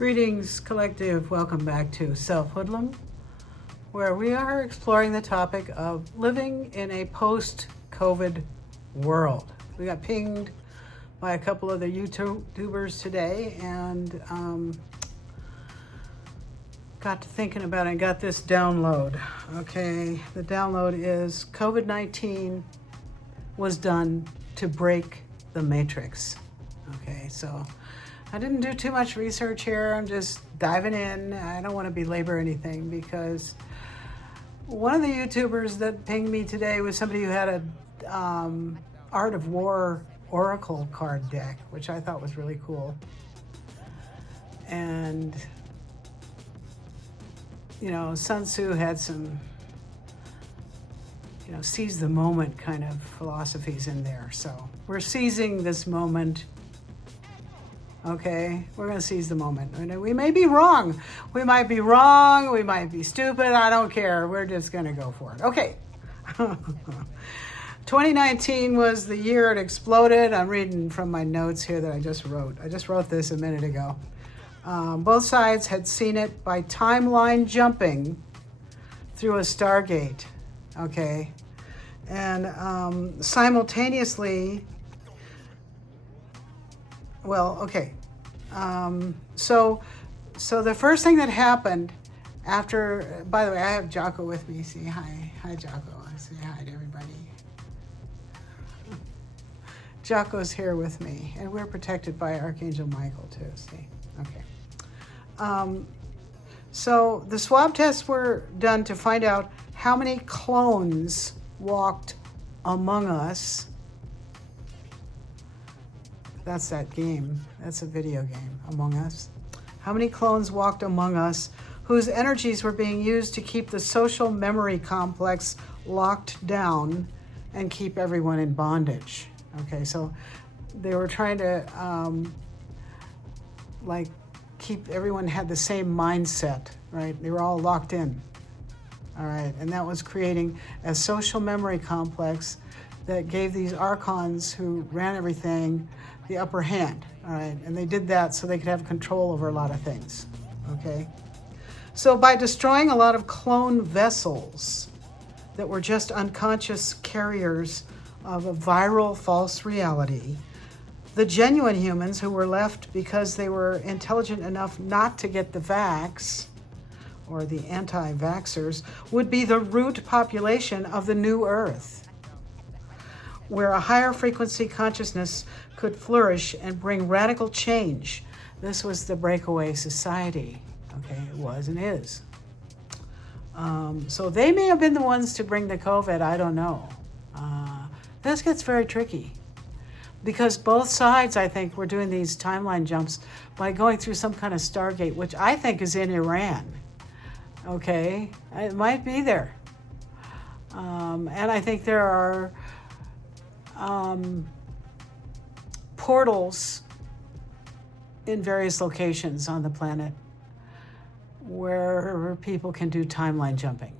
Greetings, collective. Welcome back to Self Hoodlum, where we are exploring the topic of living in a post-COVID world. We got pinged by a couple of the YouTubers today and got to thinking about it and got this download. Okay, the download is COVID-19 was done to break the matrix. Okay, so I didn't do too much research here. I'm just diving in. I don't want to belabor anything because one of the YouTubers that pinged me today was somebody who had a Art of War Oracle card deck, which I thought was really cool. And, you know, Sun Tzu had some, seize the moment kind of philosophies in there. So we're seizing this moment. Okay, we're going to seize the moment. We may be wrong. We might be wrong. We might be stupid. I don't care. We're just going to go for it. Okay. 2019 was the year it exploded. I'm reading from my notes here that I just wrote. I just wrote this a minute ago. Both sides had seen it by timeline jumping through a Stargate. Okay. And simultaneously, well, okay. So the first thing that happened after, by the way, I have Jocko with me. See, hi, Jocko. Say hi to everybody. Jocko's here with me, and we're protected by Archangel Michael too. See, okay. So the swab tests were done to find out how many clones walked among us. That's that game. That's a video game, Among Us. How many clones walked among us whose energies were being used to keep the social memory complex locked down and keep everyone in bondage? Okay, so they were trying to keep everyone had the same mindset, right? They were all locked in. All right, and that was creating a social memory complex that gave these archons who ran everything the upper hand, all right? And they did that so they could have control over a lot of things, okay? So by destroying a lot of clone vessels that were just unconscious carriers of a viral false reality, the genuine humans who were left because they were intelligent enough not to get the vax, or the anti-vaxxers, would be the root population of the new Earth, where a higher frequency consciousness could flourish and bring radical change. This was the breakaway society. Okay, it was and is. So they may have been the ones to bring the COVID, I don't know. This gets very tricky because both sides, I think, were doing these timeline jumps by going through some kind of Stargate, which I think is in Iran. Okay, it might be there. And I think there are portals in various locations on the planet where people can do timeline jumping.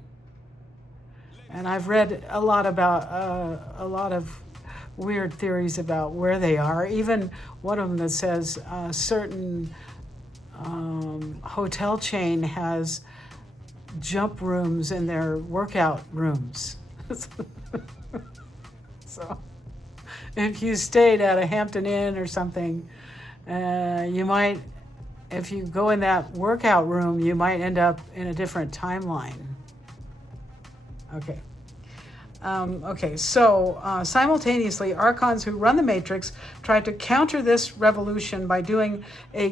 And I've read a lot a lot of weird theories about where they are. Even one of them that says a certain hotel chain has jump rooms in their workout rooms. So if you stayed at a Hampton Inn or something, you might, if you go in that workout room, you might end up in a different timeline. Okay. So simultaneously, archons who run the matrix tried to counter this revolution by doing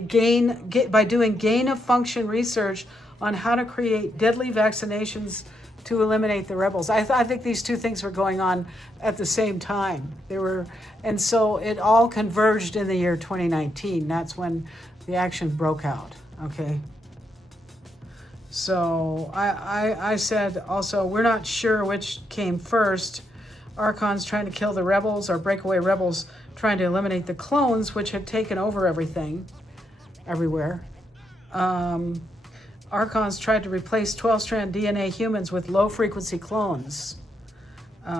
gain of function research on how to create deadly vaccinations to eliminate the rebels. I think these two things were going on at the same time. And so it all converged in the year 2019. That's when the action broke out. Okay. So I said also, we're not sure which came first. Archons trying to kill the rebels or breakaway rebels trying to eliminate the clones, which had taken over everything, everywhere. Archons tried to replace 12-strand DNA humans with low-frequency clones.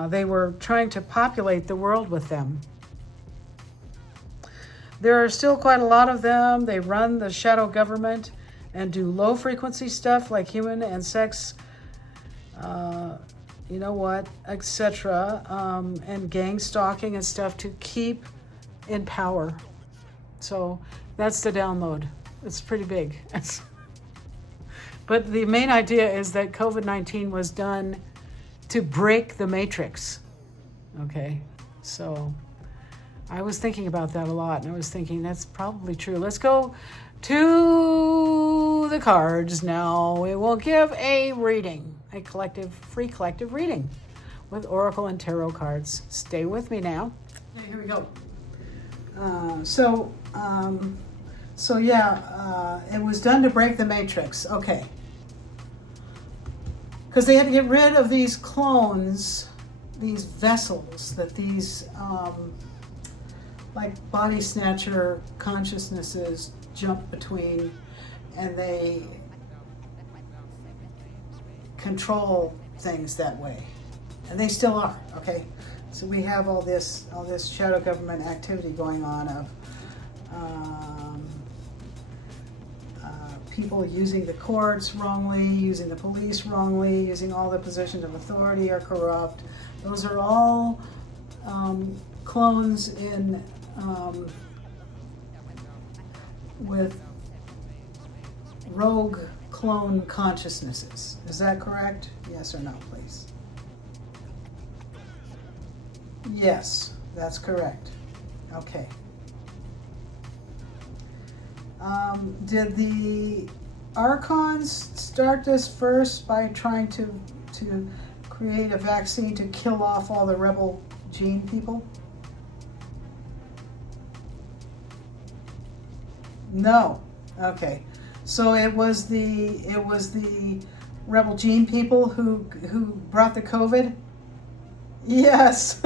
They were trying to populate the world with them. There are still quite a lot of them. They run the shadow government and do low frequency stuff like human and sex, you know what, etc., and gang stalking and stuff to keep in power. So that's the download. It's pretty big. But the main idea is that COVID-19 was done to break the matrix. Okay, so I was thinking about that a lot, and I was thinking that's probably true. Let's go to the cards now. We will give a reading, a free collective reading with Oracle and Tarot cards. Stay with me now. Okay, here we go. It was done to break the matrix. Okay. Because they had to get rid of these clones, these vessels that these like body snatcher consciousnesses jump between, and they control things that way, and they still are. Okay, so we have all this shadow government activity going on of people using the courts wrongly, using the police wrongly, using all the positions of authority are corrupt. Those are all clones in with rogue clone consciousnesses. Is that correct? Yes or no, please? Yes, that's correct. Okay. Did the Archons start this first by trying to create a vaccine to kill off all the rebel gene people? No. Okay. So it was the rebel gene people who brought the COVID? Yes.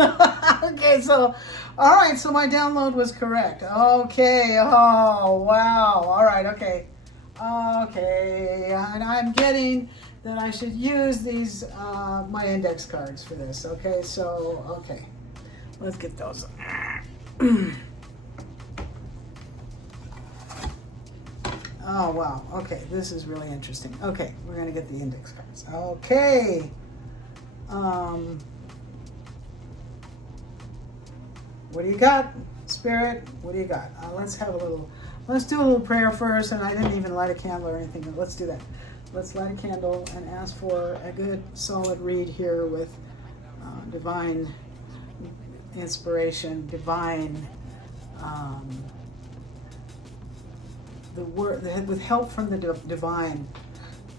Okay, so all right, so my download was correct. Okay. Oh, wow. All right, okay. Okay. And I'm getting that I should use these my index cards for this. Okay. So, okay. Let's get those. Oh, wow. Okay, this is really interesting. Okay, we're going to get the index cards. Okay. What do you got, Spirit? What do you got? Let's do a little prayer first, and I didn't even light a candle or anything, but let's do that. Let's light a candle and ask for a good, solid read here with divine inspiration, divine the word, with help from the divine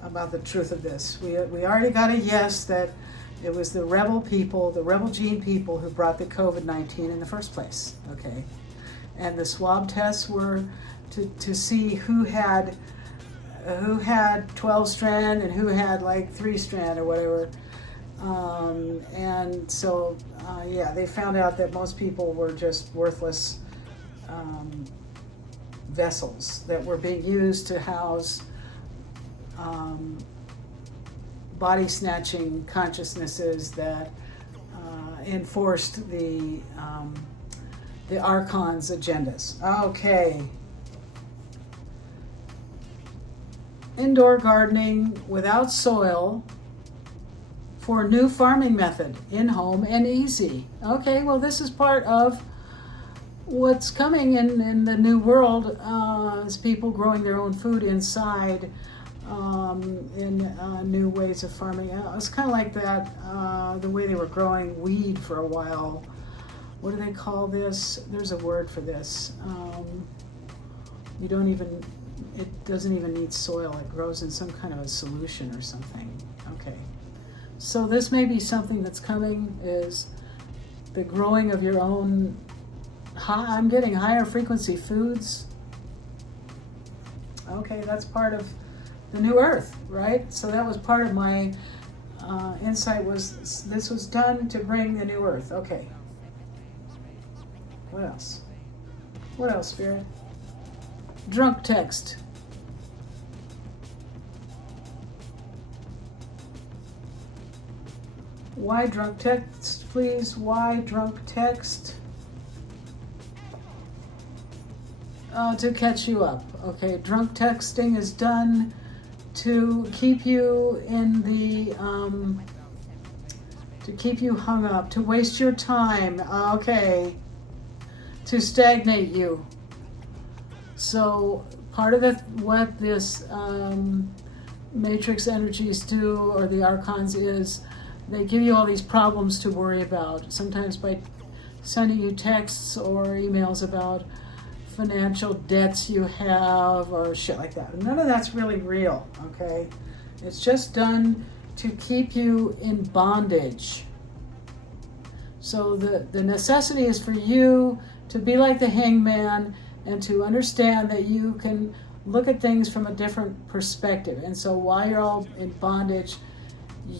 about the truth of this. We already got a yes that it was the rebel people, the rebel gene people who brought the COVID-19 in the first place, okay? And the swab tests were to see who had 12 strand and who had like 3 strand or whatever. And so, they found out that most people were just worthless vessels that were being used to house body snatching consciousnesses that enforced the Archons' agendas. Okay. Indoor gardening without soil for a new farming method, in-home and easy. Okay, well, this is part of what's coming in the new world, is people growing their own food inside in new ways of farming. It's kind of like that, the way they were growing weed for a while. What do they call this? There's a word for this. It doesn't even need soil. It grows in some kind of a solution or something. Okay. So this may be something that's coming, is the growing of your own, I'm getting higher frequency foods. Okay, that's part of the new earth, right? So that was part of my insight, was this was done to bring the new earth. Okay. What else? What else, Spirit? Drunk text. Why drunk text, please? Why drunk text? to catch you up. Okay, drunk texting is done to keep you in the, to keep you hung up, to waste your time. Okay, to stagnate you. So part of what this matrix energies do, or the archons, is they give you all these problems to worry about, sometimes by sending you texts or emails about financial debts you have or shit like that. None of that's really real, okay? It's just done to keep you in bondage. So the necessity is for you to be like the hangman and to understand that you can look at things from a different perspective. And so while you're all in bondage,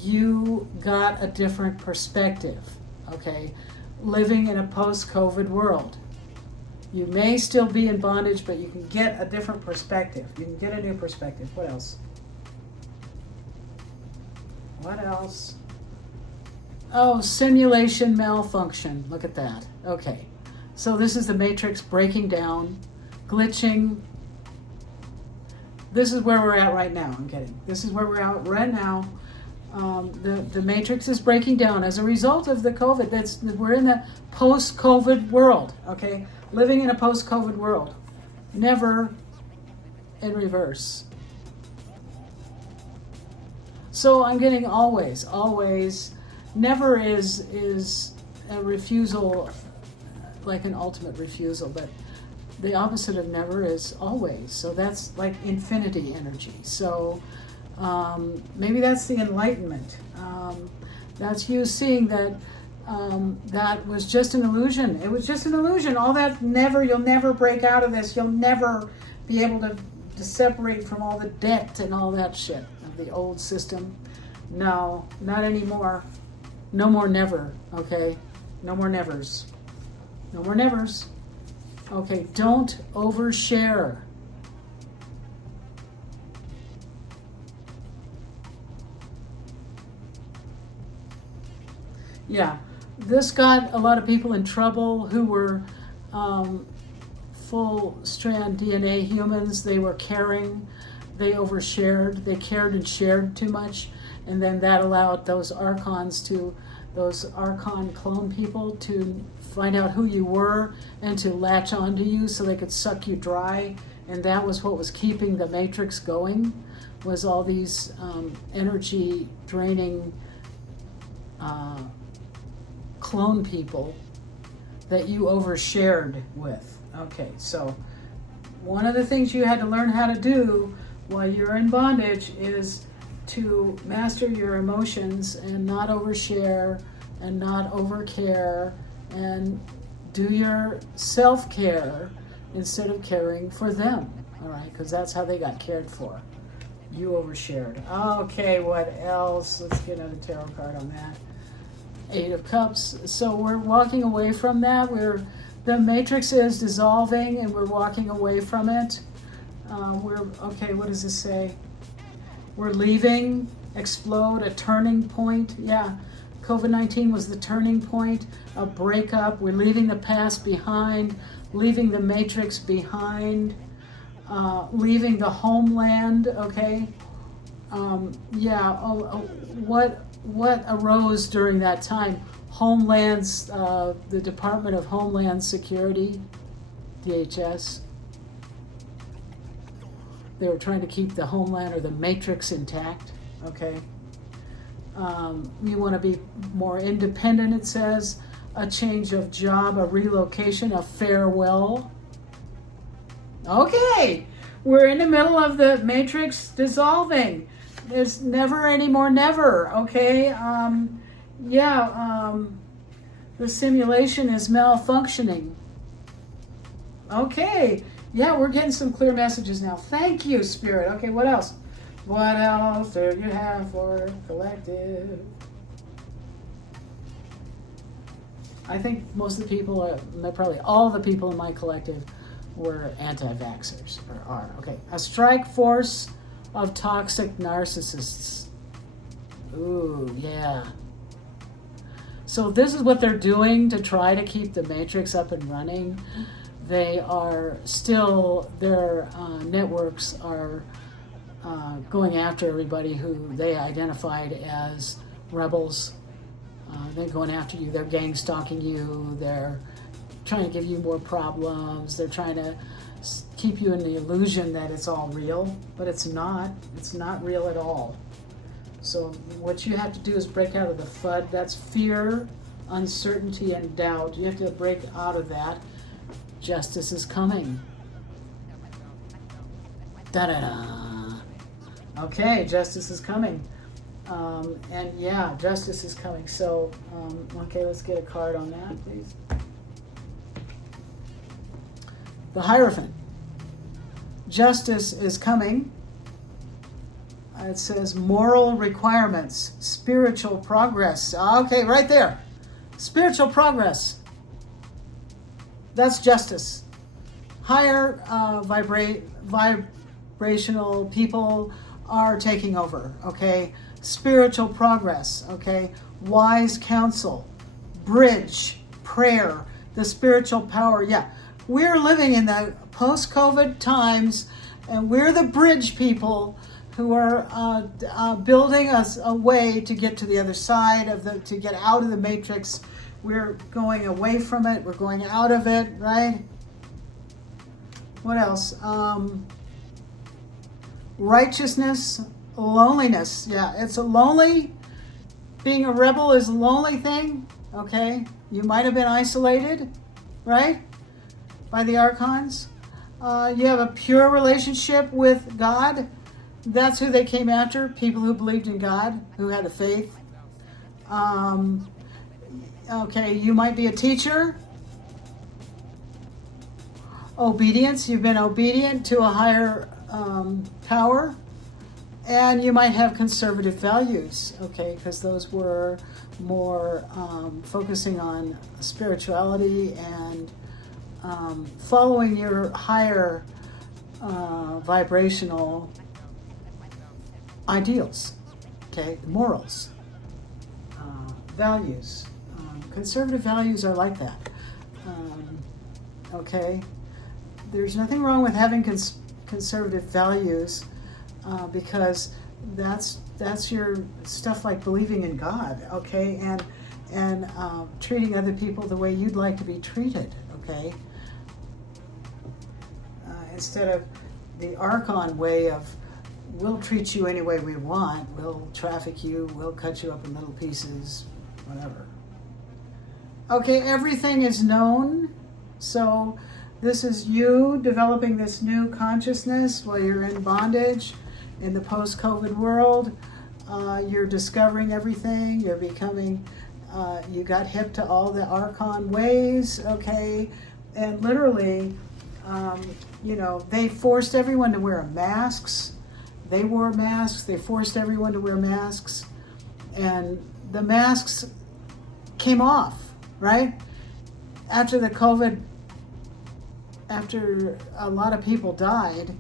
you got a different perspective, okay? Living in a post-COVID world. You may still be in bondage, but you can get a different perspective. You can get a new perspective. What else? What else? Oh, simulation malfunction. Look at that. Okay. So this is the matrix breaking down, glitching. This is where we're at right now. I'm kidding. This is where we're at right now. The matrix is breaking down as a result of the COVID. We're in the post-COVID world, okay? Living in a post-COVID world. Never in reverse. So I'm getting always. Never is a refusal, like an ultimate refusal, but the opposite of never is always. So that's like infinity energy. So maybe that's the enlightenment. That's you seeing that that was just an illusion. It was just an illusion. All that you'll never break out of this. You'll never be able to separate from all the debt and all that shit of the old system. No, not anymore. No more never, okay? No more nevers. No more nevers. Okay, don't overshare. Yeah, this got a lot of people in trouble who were full strand DNA humans. They were caring, they overshared, they cared and shared too much, and then that allowed those archon clone people to find out who you were and to latch onto you so they could suck you dry. And that was what was keeping the matrix going, was all these energy draining clone people that you overshared with. Okay, so one of the things you had to learn how to do while you're in bondage is to master your emotions and not overshare and not overcare and do your self-care instead of caring for them, all right? Because that's how they got cared for. You overshared. Okay, what else? Let's get another tarot card on that. Eight of Cups. So we're walking away from that. The matrix is dissolving and we're walking away from it. Okay, what does this say? We're leaving, explode, a turning point. Yeah, COVID-19 was the turning point, a breakup. We're leaving the past behind, leaving the matrix behind, leaving the homeland, okay? What arose during that time? Homelands, the Department of Homeland Security, DHS. They were trying to keep the homeland or the matrix intact, okay? You want to be more independent, it says. A change of job, a relocation, a farewell. Okay, we're in the middle of the matrix dissolving. There's never any more never, okay? The simulation is malfunctioning. Okay, yeah, we're getting some clear messages now. Thank you, Spirit. Okay, what else? What else do you have for collective? I think most of the people, probably all the people in my collective were anti-vaxxers, or are. Okay, a strike force of toxic narcissists. Ooh, yeah. So this is what they're doing to try to keep the matrix up and running. they are still, their networks are going after everybody who they identified as rebels. They're going after you, they're gang stalking you, they're trying to give you more problems, they're trying to keep you in the illusion that it's all real, but it's not real at all. So what you have to do is break out of the FUD. That's fear, uncertainty, and doubt. You have to break out of that. Justice is coming. Da-da-da. Okay, justice is coming. And yeah, justice is coming. So, okay, let's get a card on that, please. The Hierophant. Justice is coming. It says moral requirements, spiritual progress. Okay, right there. Spiritual progress. That's justice. Higher vibrational people are taking over, okay? Spiritual progress, okay? Wise counsel, bridge, prayer, the spiritual power. Yeah, we're living in the post-COVID times, and we're the bridge people who are building us a way to get to the other side of to get out of the matrix. We're going away from it. We're going out of it, right? What else? Righteousness, loneliness. Yeah, it's a lonely. Being a rebel is a lonely thing. Okay, you might have been isolated, right, by the archons. You have a pure relationship with God. That's who they came after, people who believed in God, who had a faith. Okay, you might be a teacher. Obedience, you've been obedient to a higher power. And you might have conservative values, okay, because those were more focusing on spirituality and following your higher vibrational ideals, okay, morals, values. Conservative values are like that, okay. There's nothing wrong with having conservative values because that's your stuff like believing in God, okay, and treating other people the way you'd like to be treated, okay. Instead of the Archon way of we'll treat you any way we want, we'll traffic you, we'll cut you up in little pieces, whatever. Okay, everything is known. So this is you developing this new consciousness while you're in bondage in the post-COVID world. You're discovering everything. You're becoming, you got hip to all the Archon ways, okay? And literally, they forced everyone to wear masks. They wore masks. They forced everyone to wear masks. And the masks came off, right? After the COVID, after a lot of people died,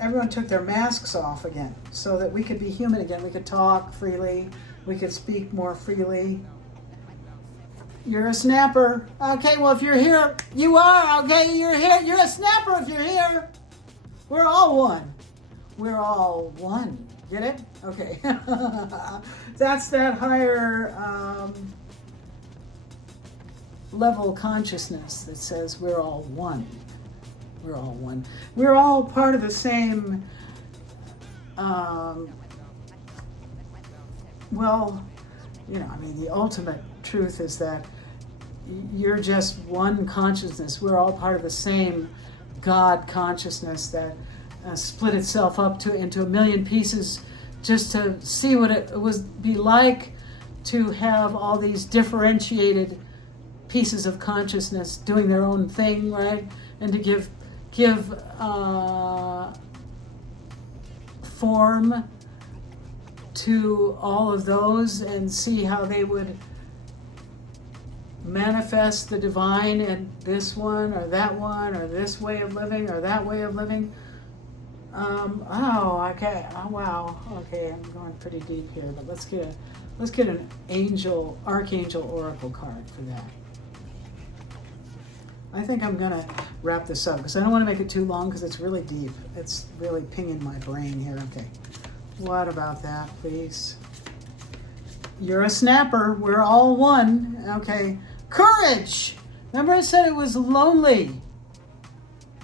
everyone took their masks off again so that we could be human again. We could talk freely. We could speak more freely. You're a snapper. Okay, well, if you're here, you are. Okay, you're here. You're a snapper if you're here. We're all one. We're all one. Get it? Okay. That's that higher level consciousness that says we're all one. We're all one. We're all part of the same, the ultimate truth is that you're just one consciousness. We're all part of the same God consciousness that split itself up into a million pieces just to see what it would be like to have all these differentiated pieces of consciousness doing their own thing, right? And to give form to all of those and see how they would manifest the divine in this one or this way of living or that way of living. Okay. Oh, wow. Okay, I'm going pretty deep here, but let's get an archangel oracle card for that. I think I'm going to wrap this up because I don't want to make it too long because it's really deep. It's really pinging my brain here. Okay. What about that, please? You're a snapper. We're all one. Okay. Courage. Remember I said it was lonely.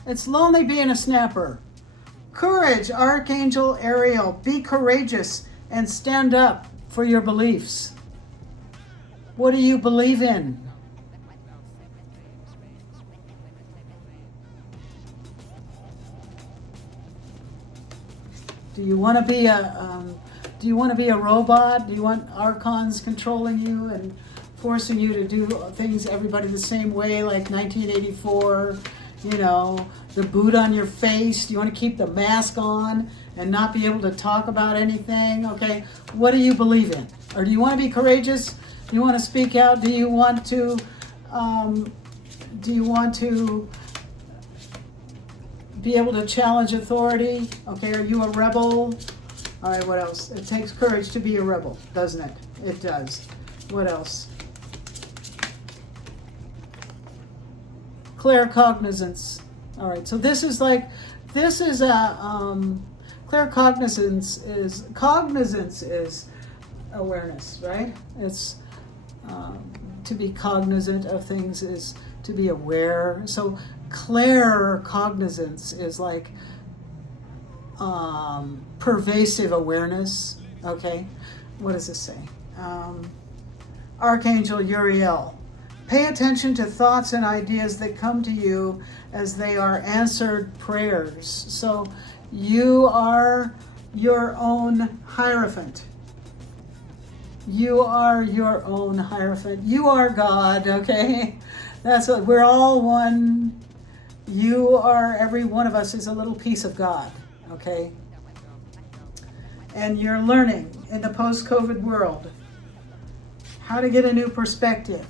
It's lonely being a snapper. Courage, Archangel Ariel. Be courageous and stand up for your beliefs. What do you believe in? Do you want to be a robot? Do you want archons controlling you and forcing you to do things everybody the same way, like 1984? You know, the boot on your face. Do you want to keep the mask on and not be able to talk about anything? Okay, what do you believe in? Or do you want to be courageous? Do you want to speak out? Do you want to be able to challenge authority? Okay, are you a rebel? All right, what else? It takes courage to be a rebel, doesn't it? It does. What else? Claircognizance. All right, so this is a claircognizance is awareness, right? It's to be cognizant of things is to be aware. So claircognizance is like pervasive awareness. Okay, what does this say? Archangel Uriel. Pay attention to thoughts and ideas that come to you as they are answered prayers. So you are your own Hierophant. You are your own Hierophant. You are God, okay? That's what we're all one. You are, every one of us is a little piece of God, okay? And you're learning in the post-COVID world how to get a new perspective.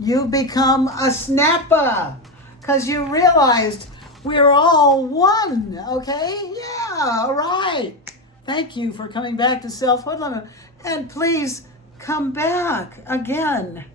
You become a snapper because you realized we're all one, okay? Yeah, all right. Thank you for coming back to Self-Hoodlum. And please come back again.